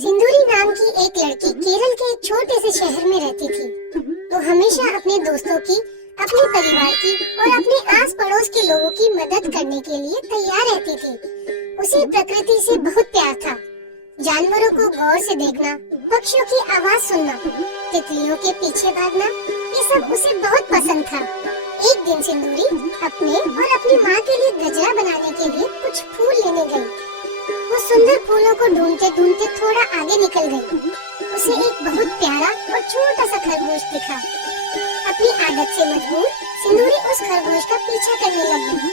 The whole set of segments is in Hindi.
सिंदूरी नाम की एक लड़की केरल के एक छोटे से शहर में रहती थी। वो हमेशा अपने दोस्तों की, अपने परिवार की और अपने आस पड़ोस के लोगों की मदद करने के लिए तैयार रहती थी। उसे प्रकृति से बहुत प्यार था। जानवरों को गौर से देखना, पक्षियों की आवाज सुनना, तितलियों के पीछे भागना, ये सब उसे बहुत पसंद था। एक दिन सिंदूरी अपने और अपनी माँ के लिए गजरा बनाने के लिए कुछ फूल लेने गई। वो सुंदर फूलों को ढूंढते ढूंढते थोड़ा आगे निकल गई। उसे एक बहुत प्यारा और छोटा सा खरगोश दिखा। अपनी आदत से मजबूर सिंदूरी उस खरगोश का पीछा करने लगी।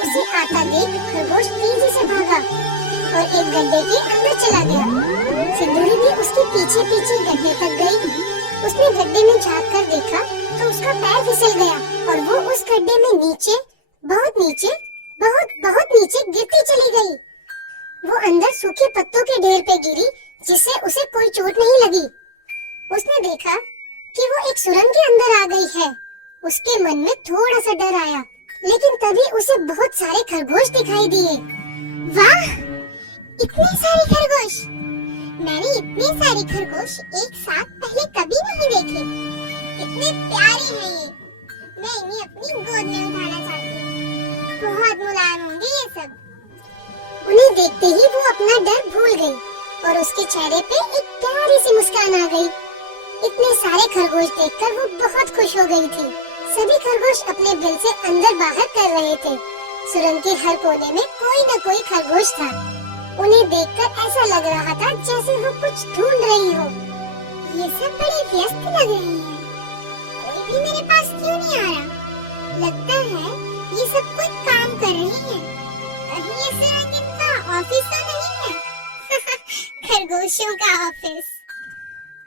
उसे आता देख खरगोश तेजी से भागा और एक गड्ढे के अंदर चला गया। सिंदूरी भी उसके पीछे पीछे गड्ढे तक गई। उसने गड्ढे में झांक कर देखा तो उसका पैर फिसल गया और वो उस गड्ढे में नीचे, बहुत नीचे गिरती चली गई। वो अंदर सूखे पत्तों के ढेर पे गिरी, जिससे उसे कोई चोट नहीं लगी। उसने देखा कि वो एक सुरंग के अंदर आ गई है। उसके मन में थोड़ा सा डर आया, लेकिन तभी उसे बहुत सारे खरगोश दिखाई दिए। वाह, इतने सारे खरगोश! मैंने इतने सारे खरगोश एक साथ पहले कभी नहीं देखे। कितने प्यारे हैं ये। मैं इन्हें अपनी गोद में उठाना चाहती हूँ। बहुत मुलायम होंगे ये सब। उन्हें देखते ही वो अपना डर भूल गई और उसके चेहरे पे एक प्यारी सी मुस्कान आ गई। इतने सारे खरगोश देखकर वो बहुत खुश हो गई थी। सभी खरगोश अपने बिल से अंदर बाहर कर रहे थे। सुरंग के हर कोने में कोई न कोई खरगोश था। उन्हें देखकर ऐसा लग रहा था जैसे वो कुछ ढूंढ रही हो। ये सब बड़े व्यस्त लग रहे हैं। कोई भी मेरे पास क्यों नहीं आ रहा? लगता है ये सब कोई काम कर रहे हैं। कहीं ये सुरंग इनका ऑफिस तो नहीं है? खरगोशों का ऑफिस।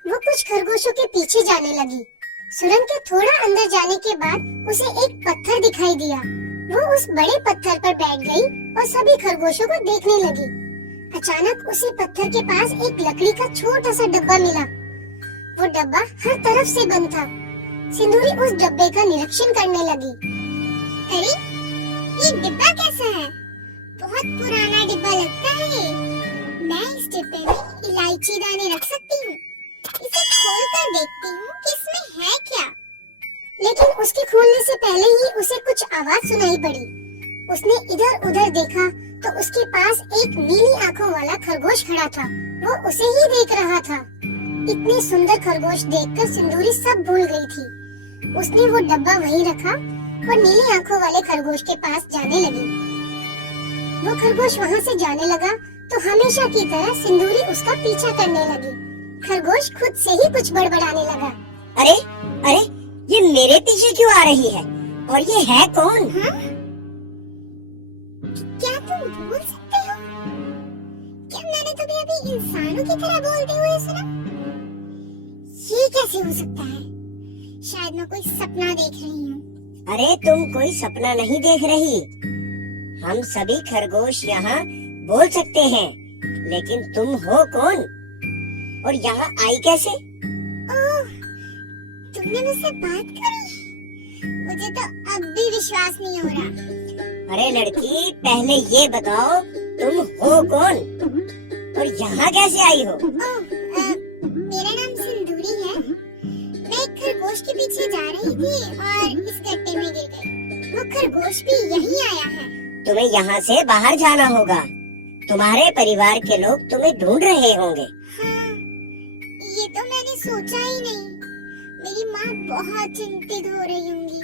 वो कुछ खरगोशों के पीछे जाने लगी। सुरंग के थोड़ा अंदर जाने के बाद उसे एक पत्थर दिखाई दिया। वो उस बड़े पत्थर पर बैठ गई और सभी खरगोशों को देखने लगी। अचानक उसे पत्थर के पास एक लकड़ी का छोटा सा डब्बा मिला। वो डब्बा हर तरफ से बंद था। सिंदूरी उस डब्बे का निरीक्षण करने लगी। अरे, ये डिब्बा कैसा है? बहुत पुराना डिब्बा लगता है ये। मैं इस डिब्बे में इलायची दाने रख सकती हूँ। इसे खोलकर देखती हूँ कि इसमें है क्या। लेकिन उसके खोलने से पहले ही उसे कुछ आवाज सुनाई पड़ी। उसने इधर उधर देखा तो उसके पास एक नीली आंखों वाला खरगोश खड़ा था। वो उसे ही देख रहा था। इतने सुंदर खरगोश देखकर सिंदूरी सब भूल गई थी। उसने वो डब्बा वहीं रखा और नीली आंखों वाले खरगोश के पास जाने लगी। वो खरगोश वहाँ से जाने लगा तो हमेशा की तरह सिंदूरी उसका पीछा करने लगी। खरगोश खुद से ही कुछ बड़बड़ाने लगा। अरे अरे, ये मेरे पीछे क्यों आ रही है? और ये है कौन? हाँ? क्या तुम बोल सकते हो? क्या मैंने तुम्हें अभी इंसानों की तरह बोलते हुए सुना? ये कैसे हो सकता है? शायद मैं कोई सपना देख रही हूँ। अरे, तुम कोई सपना नहीं देख रही। हम सभी खरगोश यहाँ बोल सकते हैं, लेकिन तुम हो कौन और यहाँ आई कैसे? ओह, तुमने मुझसे बात करी? मुझे तो अब भी विश्वास नहीं हो रहा। अरे लड़की, पहले ये बताओ तुम हो कौन और यहाँ कैसे आई हो? मेरा नाम सिंदूरी है। मैं एक खरगोश के पीछे जा रही थी और इस गड्ढे में गिर गई। वो खरगोश भी यहीं आया है। तुम्हें यहाँ से बाहर जाना होगा। तुम्हारे परिवार के लोग तुम्हें ढूंढ रहे होंगे। हाँ, ये तो मैंने सोचा ही नहीं। मेरी माँ बहुत चिंतित हो रही होंगी।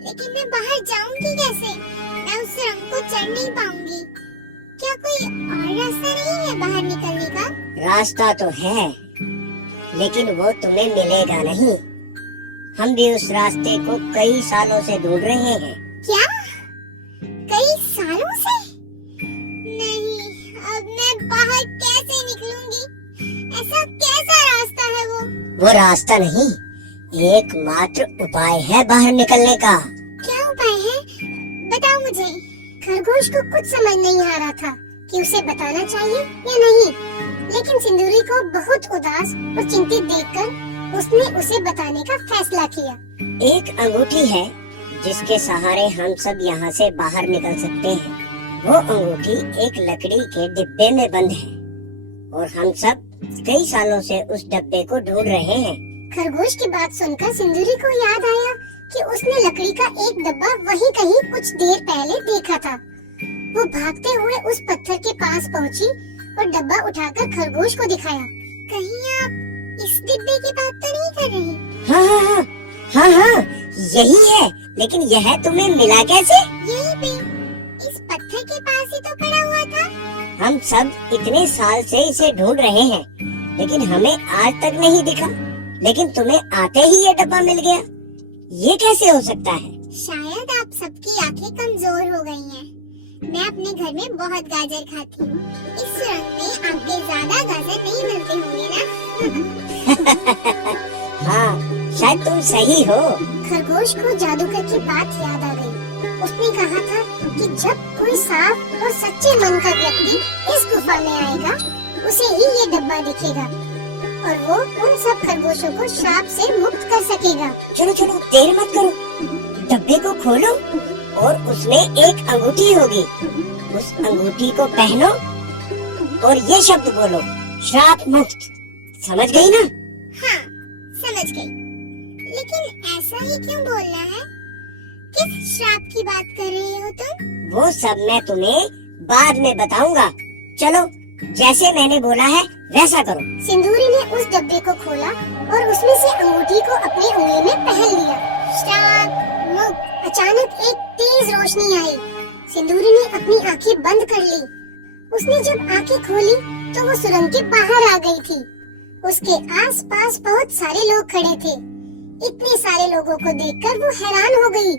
लेकिन मैं बाहर जाऊंगी कैसे? मैं उस सुरंग को चढ़ नहीं पाऊंगी। क्या कोई और रास्ता नहीं है बाहर निकलने का? रास्ता तो है, लेकिन वो तुम्हें मिलेगा नहीं। हम भी उस रास्ते को कई सालों से ढूंढ रहे हैं। क्या? कई सालों से? नहीं, अब मैं बाहर कैसे निकलूंगी? ऐसा कैसा रास्ता है वो? वो रास्ता नहीं, एकमात्र उपाय है बाहर निकलने का। क्या उपाय है? बताओ मुझे। खरगोश को कुछ समझ नहीं आ रहा था कि उसे बताना चाहिए या नहीं, लेकिन सिंदूरी को बहुत उदास और चिंतित देखकर उसने उसे बताने का फैसला किया। एक अंगूठी है जिसके सहारे हम सब यहाँ से बाहर निकल सकते हैं। वो अंगूठी एक लकड़ी के डिब्बे में बंद है। और हम सब कई सालों से उस डब्बे को ढूंढ रहे हैं। खरगोश की बात सुनकर सिंदूरी को याद आया कि उसने लकड़ी का एक डब्बा वहीं कहीं कुछ देर पहले देखा था। वो भागते हुए उस पत्थर के पास पहुंची और डब्बा उठाकर खरगोश को दिखाया। कहीं आप इस डिब्बे की बात तो नहीं कर रहे? हाँ, यही है। लेकिन यह तुम्हें मिला कैसे? यहीं पे, इस पत्थर के पास ही तो पड़ा हुआ था। हम सब इतने साल से इसे ढूंढ रहे हैं, लेकिन हमें आज तक नहीं दिखा। लेकिन तुम्हें आते ही ये डब्बा मिल गया, ये कैसे हो सकता है? शायद आप सबकी आंखें कमजोर हो गई हैं। मैं अपने घर में बहुत गाजर खाती हूँ। इस सुरंग में आपके ज्यादा गाजर नहीं मिलते होंगे ना? हाँ, शायद तुम सही हो। खरगोश को जादूगर की बात याद आ गई। उसने कहा था कि जब कोई साफ और सच्चे मन का व्यक्ति इस गुफा में आएगा, उसे ही ये डब्बा दिखेगा और वो उन सब खरगोशों को श्राप से मुक्त कर सकेगा। चलो देर मत करो, डब्बे को खोलो और उसमें एक अंगूठी होगी। उस अंगूठी को पहनो और ये शब्द बोलो, श्राप मुक्त। समझ गई ना? हाँ, समझ गई। लेकिन ऐसा ही क्यों बोलना है? किस श्राप की बात कर रही हो तुम? वो सब मैं तुम्हें बाद में बताऊंगा। चलो, जैसे मैंने बोला है वैसा करो। सिंदूरी ने उस डब्बे को खोला और उसमें से अंगूठी को अपनी उंगली में पहन लिया। श्राप मुक्त। अचानक एक तेज रोशनी आई। सिंदूरी ने अपनी आंखें बंद कर ली। उसने जब आंखें खोली तो वो सुरंग के बाहर आ गई थी। उसके आसपास बहुत सारे लोग खड़े थे। इतने सारे लोगों को देखकर वो हैरान हो गई।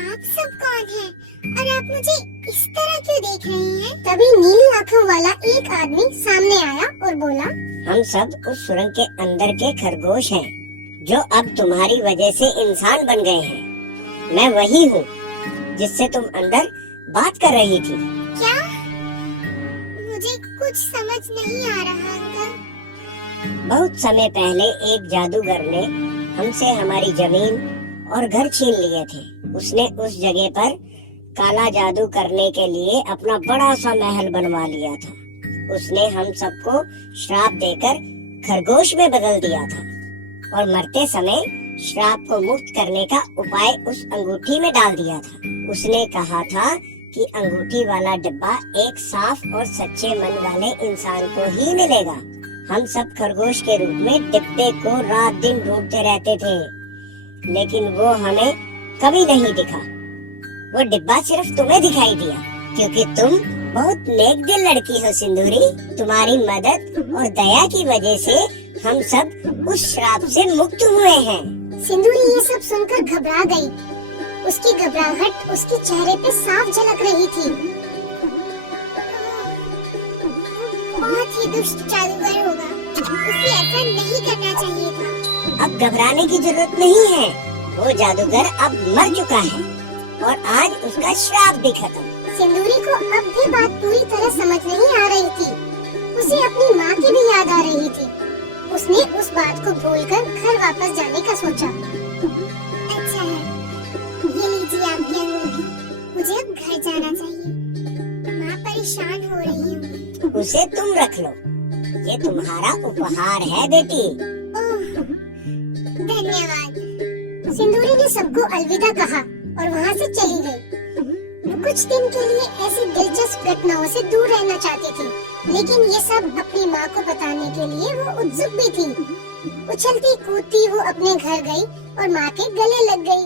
आप सब कौन हैं? और आप मुझे इस तरह क्यों देख रही हैं? तभी नीली आंखों वाला एक आदमी सामने आया और बोला, हम सब उस सुरंग के अंदर के खरगोश हैं, जो अब तुम्हारी वजह से इंसान बन गए हैं। मैं वही हूँ जिससे तुम अंदर बात कर रही थी। क्या? मुझे कुछ समझ नहीं आ रहा अंकल। बहुत समय पहले एक जादूगर ने हमसे हमारी जमीन और घर छीन लिए थे। उसने उस जगह पर काला जादू करने के लिए अपना बड़ा सा महल बनवा लिया था। उसने हम सबको श्राप देकर खरगोश में बदल दिया था और मरते समय श्राप को मुक्त करने का उपाय उस अंगूठी में डाल दिया था। उसने कहा था कि अंगूठी वाला डिब्बा एक साफ और सच्चे मन वाले इंसान को ही मिलेगा। हम सब खरगोश के रूप में डिब्बे को रात दिन ढूंढते रहते थे, लेकिन वो हमें कभी नहीं दिखा। वो डिब्बा सिर्फ तुम्हें दिखाई दिया, क्योंकि तुम बहुत नेक दिल लड़की हो सिंदूरी। तुम्हारी मदद और दया की वजह से हम सब उस श्राप से मुक्त हुए हैं। सिंदूरी ये सब सुनकर घबरा गई। उसकी घबराहट उसके चेहरे पे साफ झलक रही थी। बहुत ही दुष्ट जादूगर होगा। उसे ऐसा नहीं करना चाहिए था। अब घबराने की जरूरत नहीं है। वो जादूगर अब मर चुका है और आज उसका श्राप भी खत्म। सिंदूरी को अब भी बात पूरी तरह समझ नहीं आ रही थी। उसे अपनी माँ की भी याद आ रही थी। उसने उस बात को भूलकर घर वापस जाने का सोचा। अच्छा है, ये लीजिए आपकी अंगूठी। मुझे अब घर जाना चाहिए। माँ परेशान हो रही है। उसे तुम रख लो, ये तुम्हारा उपहार है बेटी। ओह, धन्यवाद। सिंदूरी ने सबको अलविदा कहा और वहाँ से चली गई। वो कुछ दिन के लिए ऐसी दिलचस्प घटनाओं से दूर रहना चाहती थी, लेकिन ये सब अपनी माँ को बताने के लिए वो उत्सुक भी थी। उछलती कूदती वो अपने घर गई और माँ के गले लग गई।